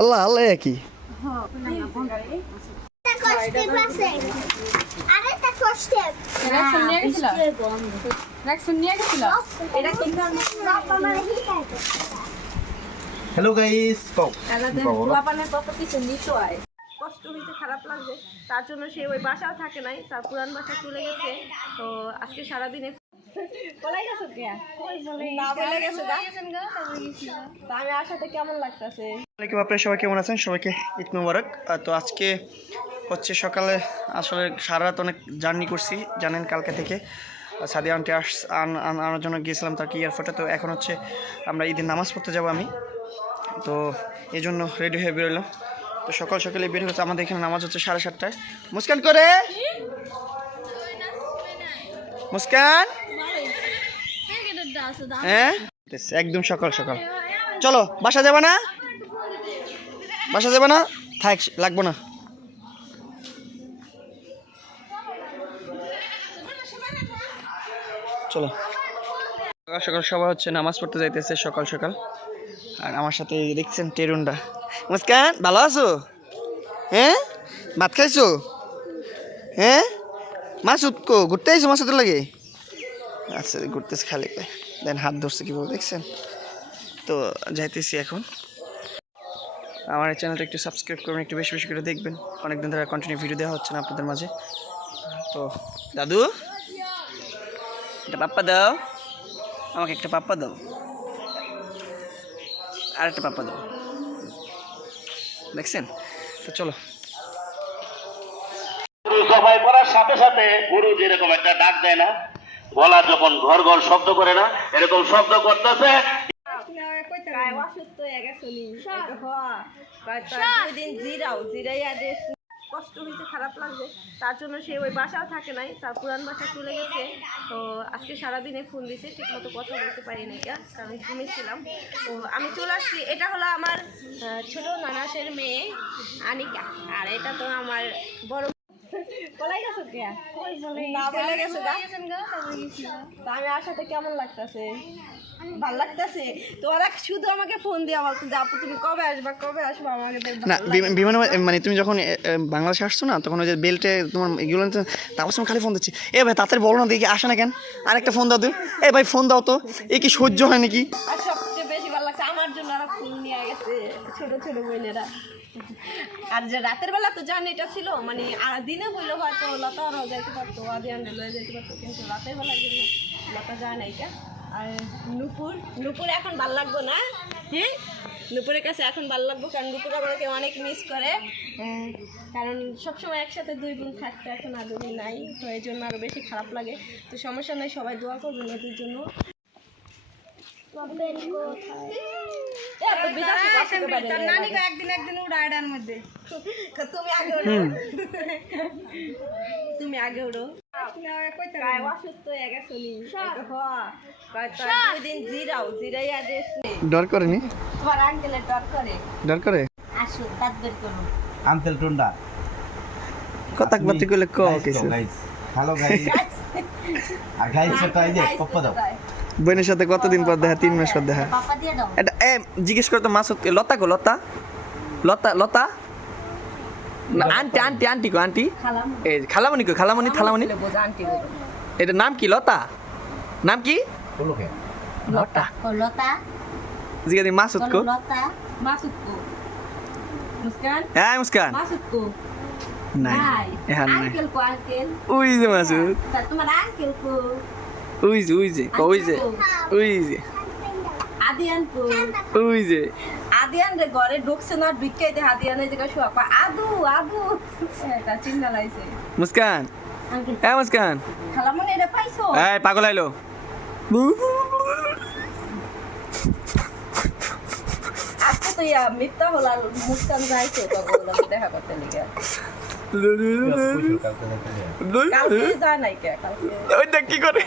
আল্লাহ আল্লাহ কি হিকাইতে hello guys কষ্ট হয়েছে খারাপ লাগছে। তার জন্য সে ওই বাসাও থাকে নাই তার পুরান বাসা চলে গেছে। তো আজকে সারাদিনে পলাই গেছো কে? না বলে গেছে তা আমি আসাতে কেমন লাগতেছে? আসসালামাইকুম আপনারা সবাই কেমন আছেন? সবাইকে ঈদ মুবারক। তো আজকে হচ্ছে সকালে আসলে সারা রাত অনেক জার্নি করছি জানেন কালকে থেকে। সাদিয়া আন্টি আস আন- আন- আনার জন্য গিয়েছিলাম তার কি এয়ারপোর্টে তো এখন হচ্ছে আমরা ঈদের নামাজ পড়তে যাব আমি। তো এই জন্য রেডি হয়ে বেরোলাম। তো সকাল সকালে বের হচ্ছে আমাদের এখানে নামাজ হচ্ছে সাড়ে সাতটায়। মুস্কান করে! মুস্কান! হ্যাঁ? একদম সকাল সকাল। চলো, বাসা যাবে না? বাসা যাবে না? থাক, লাগবো না। চলো। সকাল সকাল সবাই হচ্ছে নামাজ পড়তে যাইতেছে সকাল সকাল। আর আমার সাথে দেখছেন টেরুনটা। মুস্কান, ভালো আছো? হ্যাঁ? ভাত খাইছো? হ্যাঁ? মাছ কো ঘুরতে আইছো মাসুদের লাগে? আচ্ছা ঘুরতেছে খালি। দেন হাত ধরছে কি বল দেখছেন? তো যাইতেছি এখন। আমার এই চ্যানেলটা একটু সাবস্ক্রাইব করবেন, একটু বেশি বেশি করে দেখবেন। অনেকদিন ধরে কন্টিনিউ ভিডিও দেওয়া হচ্ছে না আপনাদের মাঝে। তো দাদু, একটা পাপ্পা দাও। আমাকে একটা পাপ্পা দাও। আর একটা পাপ্পা দাও। দেখছেন? তো চলো। সাথে সাথে গুরু যেরকম একটা ডাক দেয় না গলা যখন ঘর ঘর শব্দ করে না এরকম শব্দ করতেছে। অসুস্থ হয়ে গেছো নি হওয়া প্রায় তার দুই দিন জিরাও জিরাইয়া কষ্ট হয়েছে খারাপ লাগছে। তার জন্য সে ওই বাসাও থাকে নাই তার পুরান বাসা চলে গেছে। তো আজকে সারাদিনে ফোন দিছে ঠিক মতো কথা বলতে পারি না কে আমি ঘুমিয়েছিলাম তো আমি চলে আসছি। এটা হলো আমার ছোট নানাসের মেয়ে আনিকা। আর এটা তো আমার বড় পলাই গেছো কে? না বলে গেছে তা আমি আসাতে কেমন লাগতেছে? ভালো লাগতেছে? তোরা শুধু আমাকে ফোন দিয়ে বলতো যে আপু তুমি কবে আসবা? কবে আসবা? আমাকে না বিমান- মানে তুমি যখন বাংলাদেশে আসছো না তখন ওই যে বেল্টে তোমার এগুলো তারপর সময় খালি ফোন দিচ্ছি। এ ভাই তাড়াতাড়ি বলো না দেখি আসে না কেন? আরেকটা ফোন দাও তুই এ ভাই ফোন দাও তো। এ কি সহ্য হয় নাকি? সবচেয়ে বেশি ভালো লাগছে আমার জন্য ওরা ফুল নিয়ে গেছে ছোট ছোট বোনেরা। আর যে রাতের বেলা তো জানি এটা ছিল মানে আর দিনে বললে হয়তো লতা ওরাও যাইতে পারতো আদিয়ান লয়ে যেতে পারতো, কিন্তু রাতের বেলা জন্য লতা যায় না এটা। আর নুপুর নুপুর এখন ভালো লাগবো না? হ্যাঁ নুপুরের কাছে এখন ভালো লাগবো, কারণ নুপুর আমাকে অনেক মিস করে। কারণ সবসময় একসাথে দুই বোন থাকতে এখন আর দুই বোন নাই, তো এই জন্য আরও বেশি খারাপ লাগে। তো সমস্যা নাই, সবাই দোয়া করবেন ওদের জন্য। না। একদিন একদিন উড়াইডার মধ্যে। তুমি আগে ওঠো। তুমি আগে অসুস্থ হয়ে ডর করেনি ডর করে। ডর করে? আসো দাঁত বের করো। আন্তেল টুন্ডা। কথা বাতি করলে ক কিছু? হ্যালো গাইস আর গাইস সেটা এই যে পপ্পা দাও। বোনের সাথে কতদিন পর দেখা? তিন মাস পর দেখা। পাপা দিয়ে দাও। এটা এ জিজ্ঞেস করতো মাসুদ লতা গো লতা? লতা লতা? না, আন্টি আন্টি আন্টি গো আন্টি। এই খালামণি গো খালামণি থালামণি বলো নাম কি লতা? নাম কি? লতা। লতা। জিজ্ঞাসা মাসুদ কো লতা। মাসুদ কো মুস্কান? হ্যাঁ মুস্কান। মাসুদ কো নাই হ্যাঁ নাই। আঙ্কেল কো আঙ্কেল। ওই যে মাসুদ তোমার আঙ্কেল কো? ওই যে ওই যে ক ওই যে ওই যে। আদিয়ান ওই যে। আদিয়ান রে ঘরে ঢুকছে না ঢুকাই দে আদিয়ানের জায়গায় শোয়া। কয়, আদু আদু। এটা চিন্তা লাইছে মুস্কান। আঙ্কেল। হ্যাঁ মুস্কান। খালামনি এটা পাইছো? এই পাগল আইলো আজকে তো ইয়া মিথ্যা হল আর মুস্কান যাইছে তো বললাম দেখা করতে লিগে কালকে যায় নাই কে? কালকে ওইটা কি করে?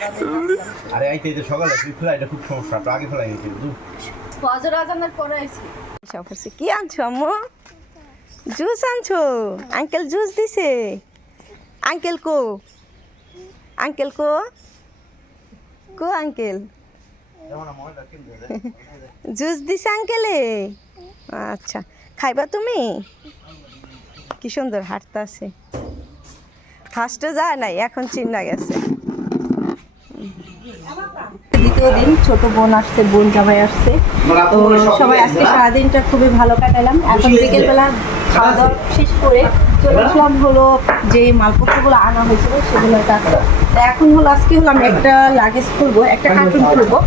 আরে আইতে এই যে সকালে তুই ফেলা এটা খুব সমস্যা। তো আগে ফেলাই গেছিল ফজর আজানের পরে আইছি। সফরছি কি আনছো আম্মু? জুস আনছো? আঙ্কেল জুস দিছে। আঙ্কেল কো? আঙ্কেল কো? কো আঙ্কেল? জুস দিছে আঙ্কেলে? আচ্ছা খাইবা তুমি? কি সুন্দর হাঁটতে আছে ফার্স্টে যায় নাই এখন চিন্না গেছে। দ্বিতীয় দিন ছোট বোন আসছে বোন জামাই আসছে। তো সবাই আজকে সারাদিনটা খুবই ভালো কাটালাম এখন বিকেলবেলা খাওয়া দাওয়া শেষ করে চলে আসলাম হলো যে মালপত্রগুলো আনা হয়েছিল সেগুলোর কাছে তো এখন হলো আজকে হলো আমি একটা লাগেজ খুলবো একটা কার্টুন খুলবো।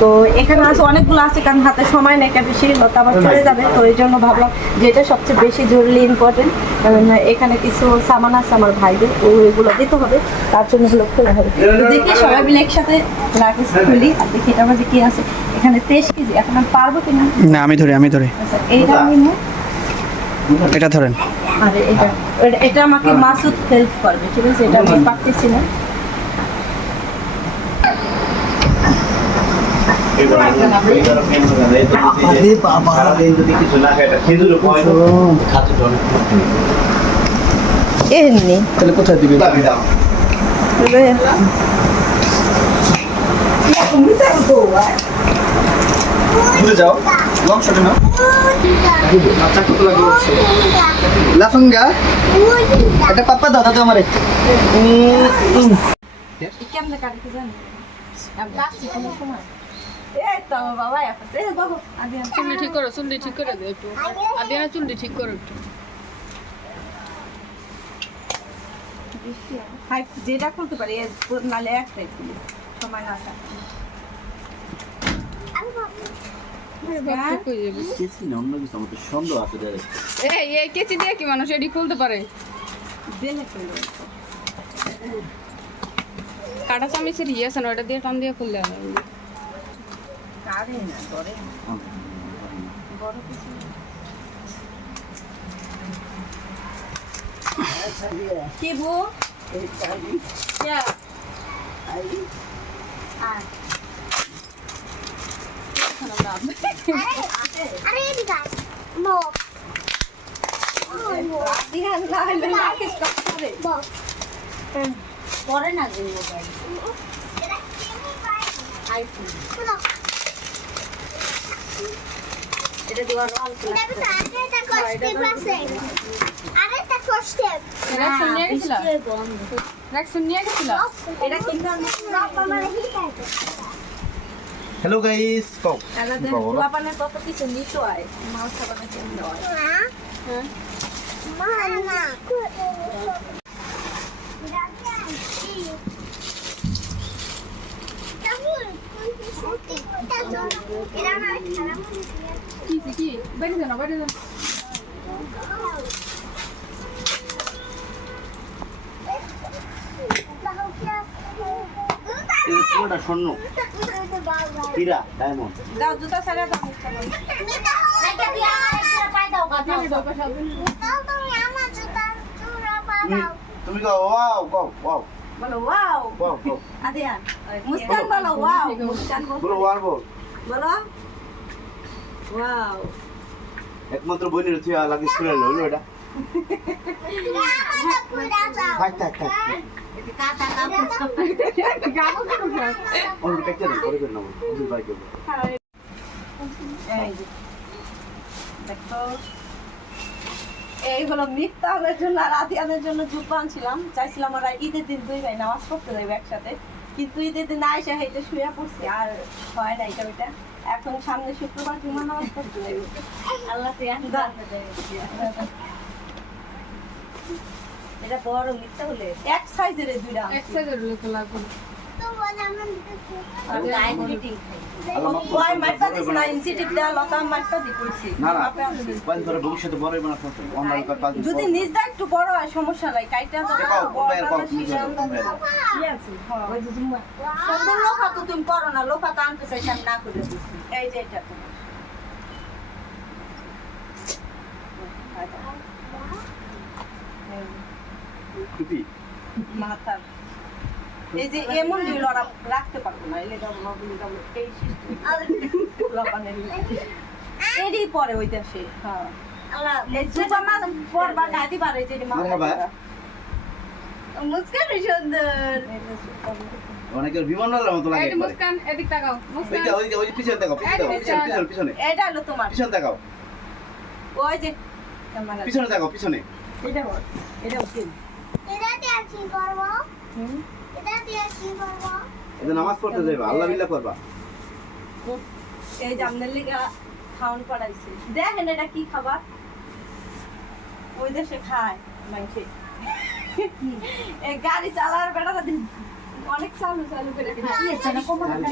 তো এখানে আছে অনেকগুলো আছে কারণ হাতে সময় নেই একটা বেশি লতা আবার চলে যাবে। তো এই জন্য ভাবলাম যেটা সবচেয়ে বেশি জরুরি ইম্পর্টেন্ট কারণ এখানে কিছু সামান আছে আমার ভাইদের তো এগুলো দিতে হবে তার জন্য এগুলো খোলা হবে তো দেখি সবাই মিলে একসাথে লাগেজ খুলি আর দেখি এটা মাঝে কি আছে। এখানে তেইশ কেজি এখন আমি পারব কিনা? না আমি ধরি আমি ধরি। আচ্ছা এইটা নিবো। এটা ধরেন। আর এটা এটা- এটা আমাকে মাসুদ হেল্প করবে ঠিক আছে? এটা আমি পারতেছি না আরে বাবা সারাদিন যদি কিছু না খায় এটা খেজুর খাতে তো অনেক ক্ষতি। এমনি তাহলে কোথায় দিবি? যাও। লং শটে না কত লাগবে লাফাঙ্গা। এটা পাপ্পা দাও দাদা আমারে। কেমনে কাটতে জানি? আমি কাটছি কোনো সময়। চুলটি ঠিক করো চুলটি ঠিক করে দে একটু। আদিয়া চুলটি ঠিক করো একটু। যেটা খুলতে পারি নালে একটাই সময় না থাকে। ঠিক হয়ে? কেচি দিয়ে কি মানুষ এডি খুলতে পারে? কাটা চামিচের ইয়ে আছে না ওটা দিয়ে টান দিয়ে খুললে হবে কারে না। ধরে বড় কিছু কি বু? क्या আয়। আরে এদিকে আয়। মগ দিহা না হলে লাকে স্টপ করে মগ পরে না যে মোবাইল। এটা কেমন বাবা মানে হিকাইতে হ্যালো গাইস কও আলাদা কত কিছু নিতে হয়? মাছ খাবারের জন্য মা? মা না কি পুরোটা স্বর্ণ হীরা ডায়মন্ড দাও জুতা ছাড়া দাও। তুমি কও ওয়াও কও ওয়াও বলো ওয়াও! ওয়াও কও আদিয়ান মুস্কান বলো ওয়াও! মুস্কান বলো। বলো ওয়াও বল। বলো। ওয়াও! একমাত্র বইনের তুই লাগে স্কুলে লইলো এটা। থাক। দেখো। এই হলো মিফতাহের জন্য আর আদিয়ানের জন্য জুব্বা আনছিলাম। চাইছিলাম ওরা ঈদের দিন দুই ভাই নামাজ পড়তে যাবে একসাথে। কিন্তু ঈদের দিন না এসে হেঁটে শুয়ে পড়ছি আর হয় না এটা। ওইটা এখন সামনে শুক্রবার জুমা নামাজ পড়তে যাবে আল্লাহ এটা বড় মিথ্যা হলে। এক সাইজের দুইটা এক সাইজের লোক লাগবে আল্লাহ মাফ দি ভবিষ্যতে বড় যদি নিজটা একটু বড় হয় সমস্যা নাই। কাইটা তুমি লোফা তো তুমি করো না লোফা তো আনতে চাইছি আমি না করে এই যে এটা তোমার। মাথার। এই যে এমন দিল ওরা রাখতে পারব না এলে যাব নবীন যাব এই সিস্টেম লবানের এরই পরে ওই দেশে হ্যাঁ। জুবা পরবা গাদি পারে যে মারহাবা। মুস্কান সুন্দর। অনেকের বিমানের মতো লাগে মুস্কান এদিক তাকাও মুস্কান। ওইটা ওইটা ওই পিছনে দেখাও পিছনে পিছনে পিছনে এটা হলো তোমার। পিছনে দেখাও ওই যে ক্যামেরা। পিছনে দেখো পিছনে। এটা এটা উঠিন এটা কি করব? করব এটা নামাজ পড়তে যাইবা আল্লাহ বিল্লাহ করবা। এই আপনার লিগা খাওয়ান পড়াইছে দেখেন এটা কি খাবার? ওই দেশে খায় মাইছে এই গাড়ি চালার দিন। অনেক চালু চালু করে খায়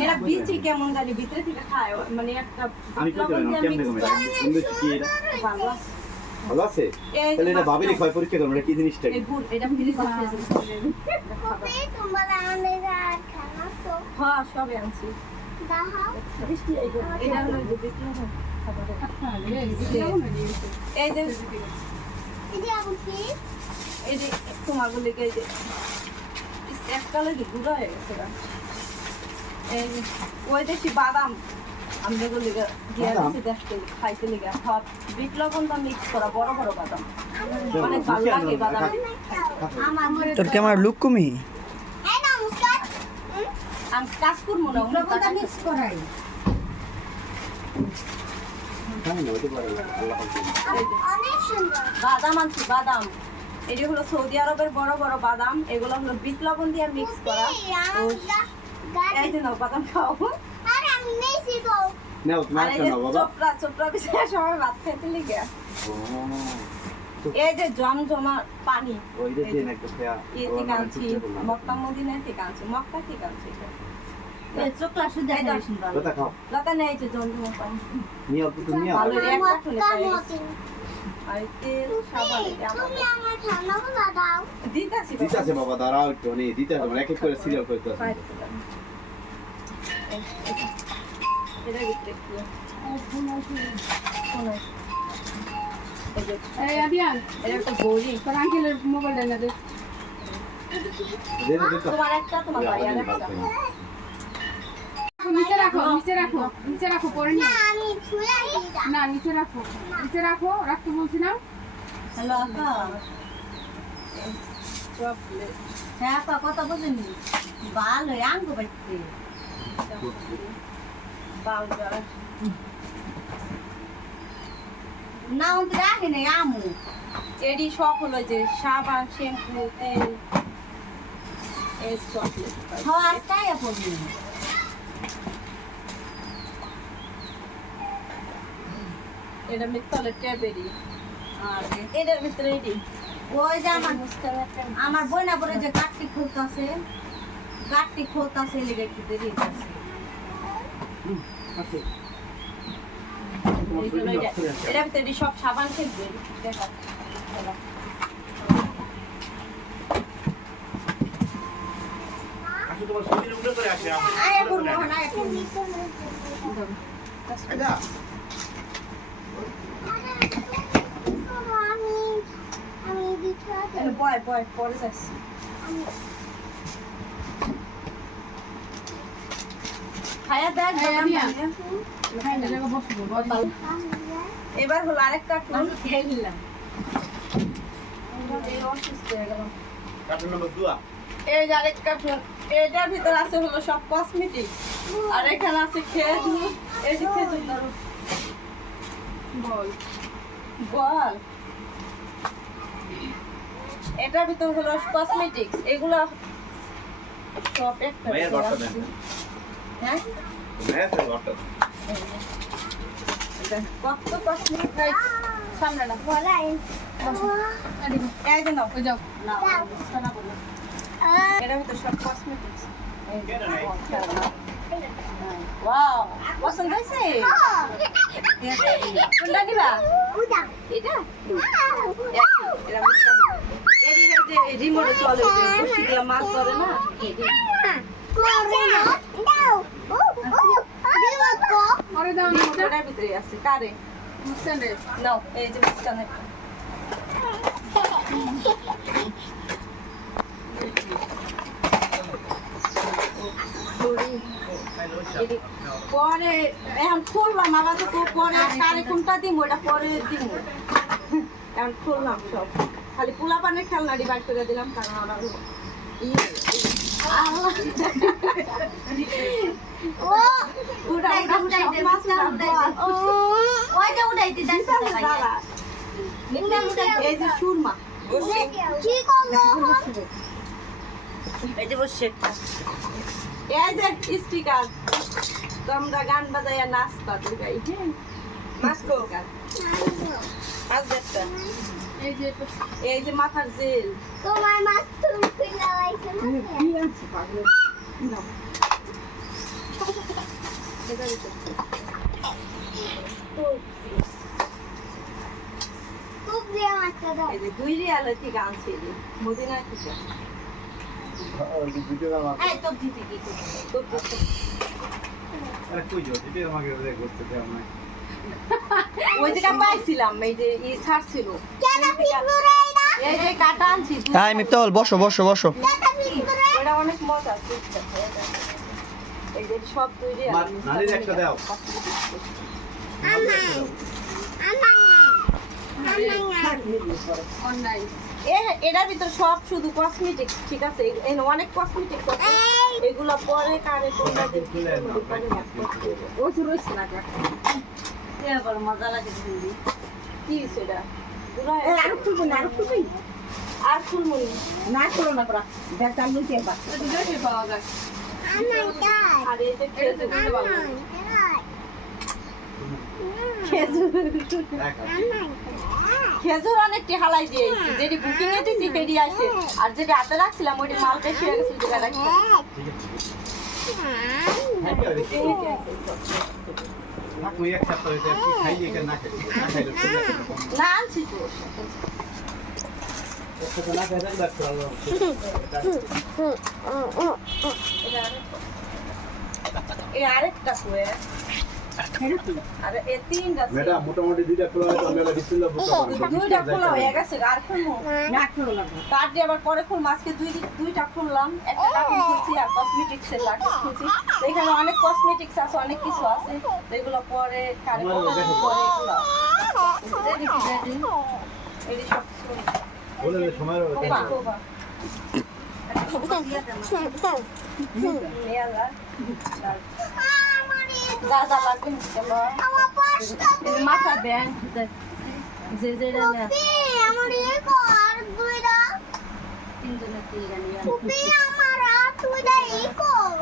এটা বিচি কেমন জানি ভিতরে থেকে খায়। মানে একটা আমি দেব দিয়ে কেমনে কমে করে। কি? এটা ভালো আছে। ভালো আছে? এই যে তাহলে এটা ভাবিনি দাও। পরীক্ষা করব এটা কি জিনিসটা? এই হ্যাঁ। সবে আনছি। যে এই যে এই যে তোমার বলে এই যে ইস, এককালে গুঁড়ো হয়ে গেছে ওই দেখি বাদাম। আমরা গুলি দিয়ে বাদাম? দিছি দেখতে খাইতে লিগা সব বিট লবণটা মিক্স করা বড় বড় বাদাম। অনেক ভালো লাগে বাদাম। তোর ক্যামেরা লুক কমি? এই আমি কাজ করব না মিক্স করাই অনেক সুন্দর। বাদাম আনছি বাদাম। এটি হলো সৌদি আরবের বড় বড় বাদাম এগুলো হলো বিট লবণ দিয়ে মিক্স করা। এই এই বাদাম খাও আরে আমি নেছি তো নাও তোমার এই বাবা। চোপড়া চোপড়া পিছিয়ে সবাই ভাত লিগে। এই যে জমজমা পানি। ওই যে দেন একটা খেয়া থেকে আনছি। মক্কা মদিনা থেকে আনছি। মক্কা থেকে আনছি কথা খাও। লতা নেই যে জমজমা পানি। নিয়ে অল্প একটু নিয়ে ভালো রে একটা খুলে মক্কা আর তেল সাবান তুমি এটা তুমি আমাদের দাও। দিতাছি দিতে বাবা দাঁড়াও একটু নেই দিতে আছে এক এক করে সিরিয়াল করতে আছে নিচে রাখো নিচে রাখো নিচে রাখো পরে না আমি না নিচে রাখো নিচে রাখো রাখতে বলছি না। হ্যালো হ্যাঁ আপা কথা বুঝিনি ভালো আঙ্গু বাইতে পাউডার না অন্ত রাখি নাই আমু। এডি সব হলো যে সাবান শ্যাম্পু তেল এই চকলেট। তাই পড়বি এটা মিত্তলে টেবেরি আর এটার ভিতরে এডি। ওই যে আমার আমার বইনা পরে যে গাঠটি খুলতাছে গাঠটি খুলতাছে লেগে একটু দেরি এইগুলো এটা- ভিতরে সব সাবান থাকবে দেখা। দিতে এই বয় বয় পরে যাচ্ছি খায়া দেখ এই বাদাম আবিয়া। ভাঙিয়া। হ্যাঁ জায়গা বসবো এবার হলো কার্টুন এই যে টুল এটার ভিতর আছে হলো সব কসমেটিক আর এখানে আছে খেজুর। এই যে খেজুর বল। বল। এটার ভিতর হলো কসমেটিক্স এগুলো সব একটা হ্যাঁ? হ্যাঁ? এটা কত কসমেটিক সামনে না এই যে নাও ওই যাও। এটার ভিতর সব কসমেটিক্স ওয়াও পছন্দ হয়েছে? কোনটা নিবা এটা? এটা রিমোটে চলে দিয়ে মাছ ধরে না? পরে এখন খুললাম আবার তো পরে কারে কোনটা দিব ওটা পরে দিব এখন খুললাম সব খালি পোলা পানের খেলনাটি বার করে দিলাম কারণ ওরা ইয়ে এই যে সুরমা। কি করব এই যে বসে। এই যে স্টিকার। তোমরা গান বাজাইয়া নাচতা দুর্গাই হ্যাঁ? মাস্কো মাছ দেখতে। এই যে এই যে মাথার জেল। তোমার মাছ তুমি ফিলা লাইছে না খুব দিয়ে মাছটা দাও। দুই রিয়ালে থেকে আনছি মদিনা থেকে। কি আরে কই যাও আমাকে করতে দাও না ওই জায়গা পাইছিলাম এই যে ই ছাড়ছিল কেন ফিসবুরে না এই যে কাটা আনছি হ্যাঁ বসো বসো বসো। ওটা অনেক মজা এই যে সব মা- একটা দাও। এটার ভিতর সব শুধু কসমেটিক ঠিক আছে? অনেক কসমেটিক আছে। এগুলো পরে কারে কোনটা কি সেটা আর খুলবো না আর খুলবি। আর না। খুলো না পাওয়া যায়। আর খেজুর অনেকটি হালাই দিয়েছি যেটি বুকিং এ আসছে আর যেটি হাতে রাখছিলাম ওইটি মাল বেশি হয়ে গেছে যেটা রাখছি না তুই এক সপ্তাহ হইতে তুই খাইলি এখানে না খাইলি না খাইলে তুই না আনছি তো একসাথে না খাইলে ডাক্তার আল্লাহ এই আরেকটা কুয়ে আর এই তিনটা। ম্যাডাম মোটামুটি দুইটা খোলা হয়তো আমরা বিসমিল্লাহ বলতে পারি দুইটা খোলা হয়ে গেছে আর না দিয়ে আবার পরে আজকে দুই দুইটা খুললাম। একটা খুলছি আর কসমেটিক্স এর লাটে খুলছি। এখানে অনেক কসমেটিক্স আছে অনেক কিছু আছে। এগুলো পরে কারে পরে এগুলো। সব বলে সময় যা। যা লাগবে মাথা ব্যান্ড যে যে আমার এই কর দুইটা তিনজনের তিন গানি আমার আর দুইটা এই কর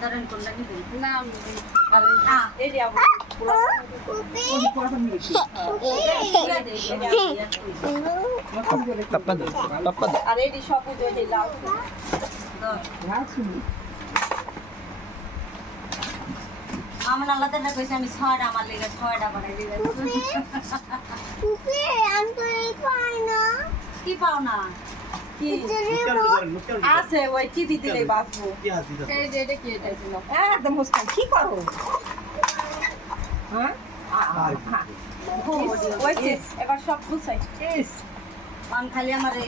ধরেন কোনটা না আমি এই- এই যে আবার কুপি পাপ্পা দাও আর এই যে সবুজ ওই যে লাল আমার আল্লাহ তাআলা কইছে আমি ছয়টা আমার লেগে ছয়টা বানাই দিবেন আমি তো এই পাই না। কি পাও না? কি? আছে ওই কি এই যে এটা কি এটা ছিল? একদম মুস্কান কি করো? হ্যাঁ? ওই যে, এবার সব গুছাই। আমি খালি আমার এই